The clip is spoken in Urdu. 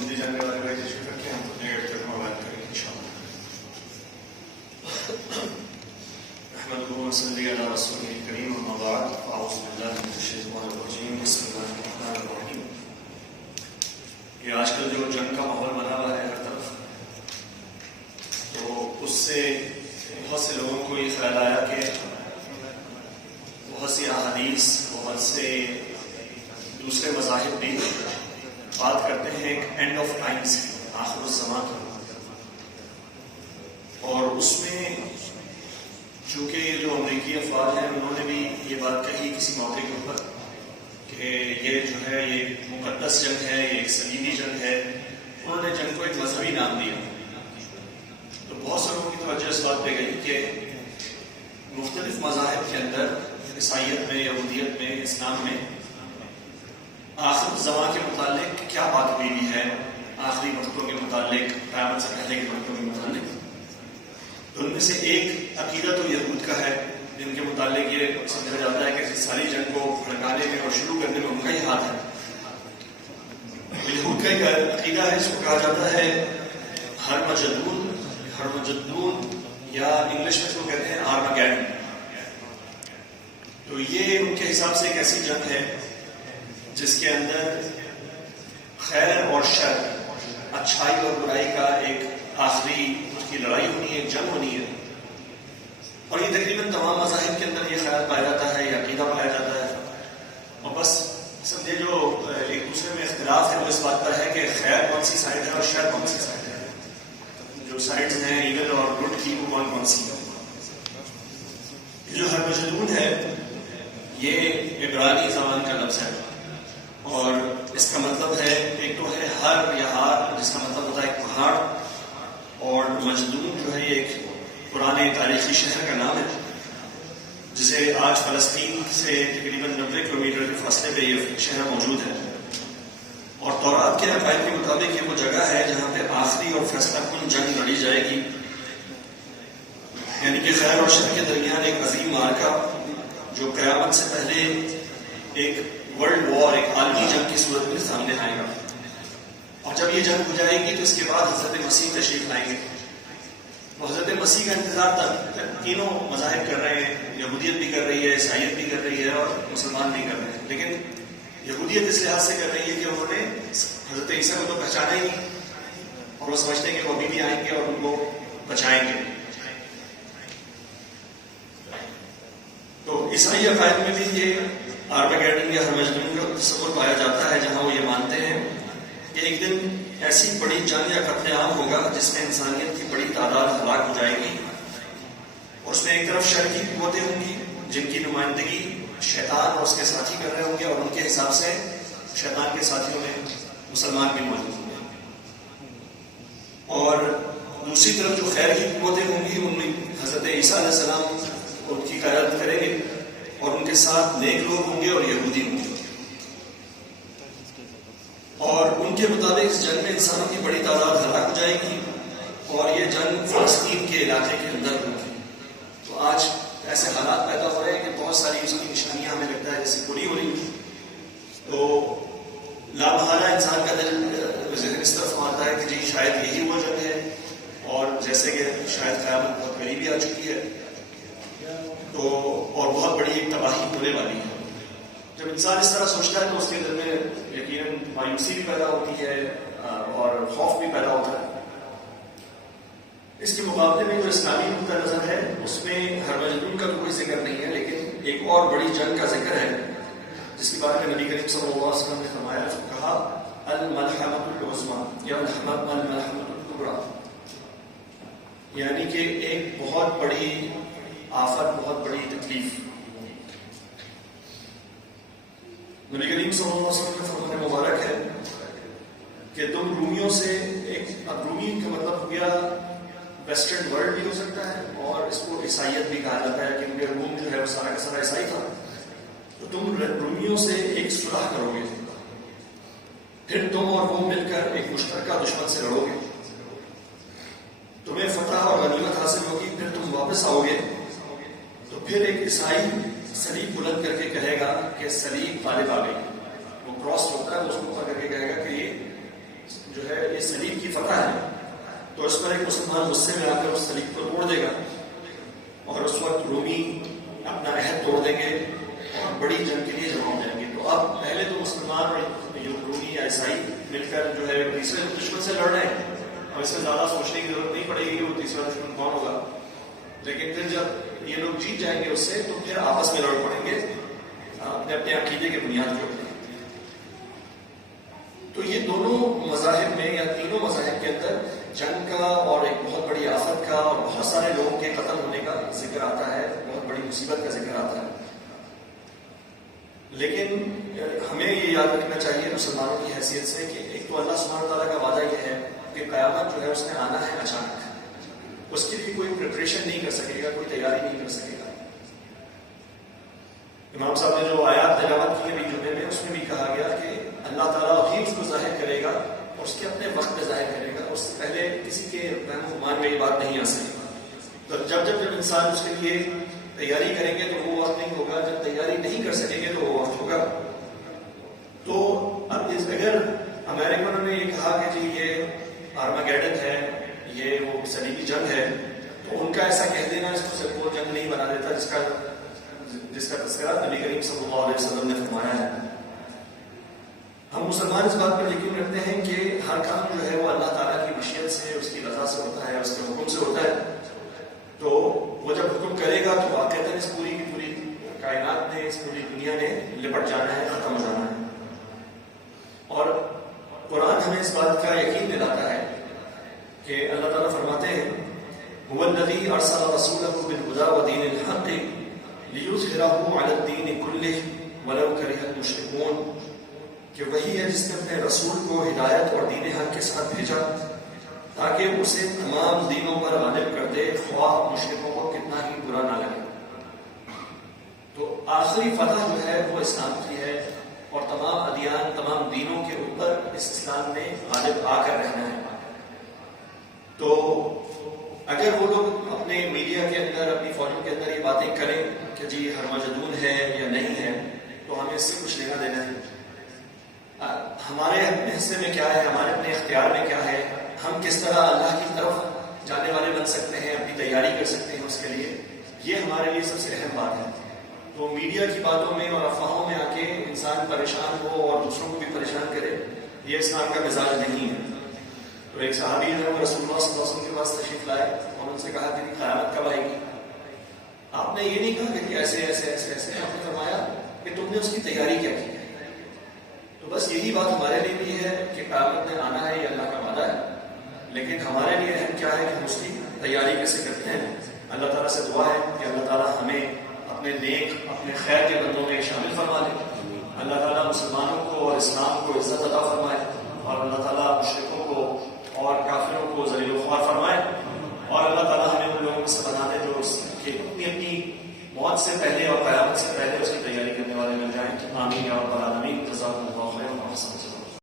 ہندی جاننے والے بھائی تشریف رکھیں، ہم اپنے ایڈ تک موبائل کریں گے انشاءاللہ۔ احمدہ و صلی علی رسولہ الکریم، اما بعد، اعوذ باللہ من الشیطان الرجیم، بسم اللہ الرحمن الرحیم۔ یہ آج کل جو جنگ کا ماحول بنا ہوا ہے ہر طرف، تو اس سے بہت سے لوگوں کو یہ خیال آیا کہ بہت سی احادیث، بہت سے دوسرے مذاہب بھی بات کرتے ہیں ایک اینڈ آف ٹائمز، آخر الزمان کا، اور اس میں چونکہ یہ جو امریکی افواج ہیں انہوں نے بھی یہ بات کہی کسی موقع کے اوپر کہ یہ جو ہے یہ مقدس جنگ ہے، یہ ایک صلیبی جنگ ہے، انہوں نے جنگ کو ایک مذہبی نام دیا۔ تو بہت سے لوگوں کی توجہ اس بات پہ گئی کہ مختلف مذاہب کے اندر، عیسائیت میں، یہودیت میں، اسلام میں، آخر زمان کے متعلق کیا بات ہوئی بھی ہے، آخری وقتوں کے متعلق، قیامت سے پہلے کے وقتوں کے متعلق۔ تو ان میں سے ایک عقیدہ تو یہود کا ہے، جن کے متعلق یہ سمجھا جاتا ہے کہ ساری جنگ کو بھڑکانے میں اور شروع کرنے میں ان کا ہی ہاتھ ہے۔ یہود کا ایک عقیدہ ہے، اس کو کہا جاتا ہے ہرمجدون، یا انگلش میں اس کو کہتے ہیں آرماگیڈن۔ تو یہ ان کے حساب سے ایک ایسی جنگ ہے جس کے اندر خیر اور شر، اچھائی اور برائی کا ایک آخری اس کی لڑائی ہونی ہے، ایک جنگ ہونی ہے۔ اور یہ تقریباً تمام مذاہب کے اندر یہ خیال پایا جاتا ہے، یہ عقیدہ پایا جاتا ہے۔ اور بس سمجھے جو ایک دوسرے میں اختلاف ہے وہ اس بات پر ہے کہ خیر کون سی سائڈ ہے اور شر کون سی سائڈ ہے، جو سائڈز ہیں ایون اور گڈ کی وہ کون کون سی ہے۔ جو ہرمجدون ہے یہ عبرانی زبان کا لفظ ہے، اور اس کا مطلب ہے، ایک تو ہے ہر یا ہار، جس کا مطلب ہوتا ہے ایک پہاڑ، اور مجدون جو ہے یہ ایک پرانے تاریخی شہر کا نام ہے جسے آج فلسطین سے تقریباً 90 کلومیٹر کے فاصلے پہ یہ شہر موجود ہے۔ اور تورات کے عقائد کے مطابق یہ وہ جگہ ہے جہاں پہ آخری اور فیصلہ کن جنگ لڑی جائے گی، یعنی کہ خیر اور شر کے درمیان ایک عظیم معرکہ جو قیامت سے پہلے ایک ورلڈ وار، ایک عالمی جنگ کی صورت میں سامنے آئے گا۔ اور جب یہ جنگ ہو جائے گی تو اس کے بعد حضرت مسیح تشریف لائیں گے۔ وہ حضرت مسیح کا انتظار تینوں مذاہب کر رہے ہیں، یہودیت بھی کر رہی ہے، عیسائیت بھی کر رہی ہے، اور مسلمان بھی کر رہے ہیں۔ لیکن یہودیت اس لحاظ سے کر رہی ہے کہ انہوں نے حضرت عیسیٰ کو تو پہچانا ہی نہیں، اور وہ سمجھتے ہیں کہ وہ ابھی بھی آئیں گے اور ان کو بچائیں گے۔ تو عیسائی عقائد میں بھی یہ آرماگیڈن یا ہرمجدون کا تصور پایا جاتا ہے، جہاں وہ یہ مانتے ہیں کہ ایک دن ایسی بڑی جنگ یا قتل عام ہوگا جس میں انسانیت کی بڑی تعداد ہلاک ہو جائے گی، اور اس میں ایک طرف شر کی قوتیں ہوں گی جن کی نمائندگی شیطان اور اس کے ساتھی کر رہے ہوں گے، اور ان کے حساب سے شیطان کے ساتھیوں میں مسلمان بھی موجود ہوں گے، اور دوسری طرف جو خیر کی قوتیں ہوں گی ان میں حضرت عیسیٰ علیہ السلام ان کی قیادت کریں گے، اور ان کے ساتھ نیک لوگ ہوں گے اور یہودی ہوں گے۔ اور ان کے مطابق اس جنگ میں انسانوں کی بڑی تعداد ہلاک ہو جائے گی، اور یہ جنگ فلسطین کے علاقے کے اندر ہوگی۔ تو آج ایسے حالات پیدا ہو رہے ہیں کہ بہت ساری اس کی نشانیاں ہمیں لگتا ہے جیسے پوری ہو رہی ہیں۔ تو لامحالہ انسان کا دل ذہن اس طرف مارتا ہے کہ جی شاید یہی وہ جنگ ہے، اور جیسے کہ شاید قیامت بہت قریبی آ چکی ہے، تو اور بہت بڑی ایک تباہی ہونے والی ہے۔ جب انسان اس طرح سوچتا ہے تو اس کے دل میں یقیناً مایوسی بھی پیدا ہوتی ہے اور خوف بھی پیدا ہوتا ہے۔ اس کے مقابلے میں جو اسلامی نقطہ نظر ہے اس میں ہرمجدون کا کوئی ذکر نہیں ہے، لیکن ایک اور بڑی جنگ کا ذکر ہے جس کے بارے میں نبی کریم صلی اللہ علیہ وسلم نے فرمایا، اس کو کہا الملحمۃ العظمیٰ یا الملحمۃ الکبریٰ، یعنی کہ ایک بہت بڑی آفت، بہت بڑی تکلیف۔ نبی کریم صلی اللہ علیہ وسلم کا فرمان مبارک ہے کہ تم رومیوں سے اب رومی کا مطلب ہو گیا ویسٹرن ورلڈ بھی ہو سکتا ہے، اور اس کو عیسائیت بھی کہا جاتا ہے کیونکہ روم جو ہے وہ سارا کا سارا عیسائی تھا۔ تو تم رومیوں سے ایک صلح کرو گے، پھر تم اور وہ مل کر ایک مشترکہ دشمن سے لڑو گے، تمہیں فتح اور غنیمت حاصل ہوگی، پھر تم واپس آؤ گے، تو پھر ایک عیسائی صلیب بلند کر کے کہے گا کہ صلیب غالب آ گئی، وہ کراس ہوتا ہے، وہ اس کو کر کے کہے گا کہ یہ جو ہے اس پر ایک مسلمان غصے میں آ کر اس سلیب کو توڑ دے گا اور اس وقت رومی اپنا عہد توڑ دیں گے اور بڑی جنگ کے لیے جمع ہو جائیں گے. تو اب پہلے تو مسلمان اور رومی یا عیسائی مل کر جو ہے تیسرے دشمن سے لڑ رہے ہیں اور اس میں زیادہ سوچنے کی ضرورت نہیں پڑے گی کہ وہ تیسرا دشمن کون ہوگا. لیکن پھر جب یہ لوگ جیت جائیں گے اس سے تو پھر آپس میں لڑ پڑیں گے اپنے اپنے عقیدے کے بنیاد کے اوپر. تو یہ دونوں مذاہب میں یا تینوں مذاہب کے اندر جنگ کا اور ایک بہت بڑی آفت کا اور بہت سارے لوگوں کے قتل ہونے کا ذکر آتا ہے, بہت بڑی مصیبت کا ذکر آتا ہے. لیکن ہمیں یہ یاد رکھنا چاہیے مسلمانوں کی حیثیت سے کہ ایک تو اللہ سبحانہ تعالیٰ کا وعدہ یہ ہے کہ قیامت جو ہے اس نے آنا ہے اچانک, اس کے لیے کوئی پریپریشن نہیں کر سکے گا, کوئی تیاری نہیں کر سکے گا. امام صاحب نے جو آیات تلاوت کی ابھی جمعے میں, اس میں بھی کہا گیا کہ اللہ تعالیٰ ہی اس کو ظاہر کرے گا اور اس کے اپنے وقت میں ظاہر کرے گا, اس سے پہلے کسی کے وہم و گمان میں یہ بات نہیں آ سکے گا. تو جب انسان اس کے لیے تیاری کریں گے تو وہ وقت نہیں ہوگا, جب تیاری نہیں کر سکیں گے تو وہ وقت ہوگا. تو اب اگر امریکنوں نے یہ کہا کہ جی یہ آرماگیڈن ہے, یہ وہ صلیبی جنگ ہے, تو ان کا ایسا کہہ دینا اس کو صرف وہ جنگ نہیں بنا دیتا جس کا تذکرہ نبی کریم صلی اللہ علیہ وسلم نے فرمایا ہے. ہم مسلمان اس بات پر یقین رکھتے ہیں کہ ہر کام جو ہے وہ اللہ تعالیٰ کی مشیت سے, اس کی رضا سے ہوتا ہے, اس کے حکم سے ہوتا ہے. تو وہ جب حکم کرے گا تو واقعتاً اس پوری کی پوری کائنات نے, اس پوری دنیا نے لپٹ جانا ہے, ختم ہو جانا ہے. اور قرآن ہمیں اس بات کا یقین دلاتا ہے کہ اللہ تعالیٰ فرماتے ہیں هو الذی ارسل رسولہ بالہدی ودین الحق لیظہرہ علی الدین کلہ ولو کرہ المشرکون, کہ وہی ہے جس نے اپنے رسول کو ہدایت اور دین حق کے ساتھ بھیجا تاکہ اسے تمام دینوں پر غالب کر دے, خواہ مشرکوں کو کتنا ہی برا نہ لگے. تو آخری فتح جو ہے وہ اسلام کی ہے اور تمام ادیان, تمام دینوں کے اوپر اس اسلام نے غالب آ کر رہنا ہے. تو اگر وہ لوگ اپنے میڈیا کے اندر, اپنی فوجوں کے اندر یہ باتیں کریں کہ جی ہرمجدون ہے یا نہیں ہے, تو ہمیں اس سے کچھ لینا دینا ہے. ہمارے اپنے حصے میں کیا ہے, ہمارے اپنے اختیار میں کیا ہے, ہم کس طرح اللہ کی طرف جانے والے بن سکتے ہیں, اپنی تیاری کر سکتے ہیں اس کے لیے, یہ ہمارے لیے سب سے اہم بات ہے. تو میڈیا کی باتوں میں اور افواہوں میں آ کے انسان پریشان ہو اور دوسروں کو بھی پریشان کرے, یہ اسلام کا مزاج نہیں ہے. تو ایک صحابی جو ہے وہ رسول اللہ صلی اللہ علیہ وسلم کے پاس تشریف لائے اور ان سے کہا کہ قیامت کب آئے گی. آپ نے یہ نہیں کہا کہ ایسے ایسے ایسے ایسے, آپ نے فرمایا کہ تم نے اس کی تیاری کیا کی ہے. تو بس یہی بات ہمارے لیے بھی ہے کہ قیامت میں آنا ہے, یہ اللہ کا وعدہ ہے, لیکن ہمارے لیے اہم کیا ہے کہ ہم اس کی تیاری کیسے کرتے ہیں. اللہ تعالیٰ سے دعا ہے کہ اللہ تعالیٰ ہمیں اپنے نیک, اپنے خیر کے بندوں میں شامل فرما لے. اللہ تعالیٰ مسلمانوں کو اور اسلام کو عزت عطا فرمائے اور اللہ تعالیٰ مشرکوں کو اور کافروں کو ذلیل و خوار فرمائے, اور اللہ تعالیٰ ہمیں ان لوگوں سے بنا دے جو اس کی اپنی موت سے پہلے اور قیامت سے پہلے اس کی تیاری کرنے والے مل جائیں. آمین یا رب العالمین. جزاکم اللہ.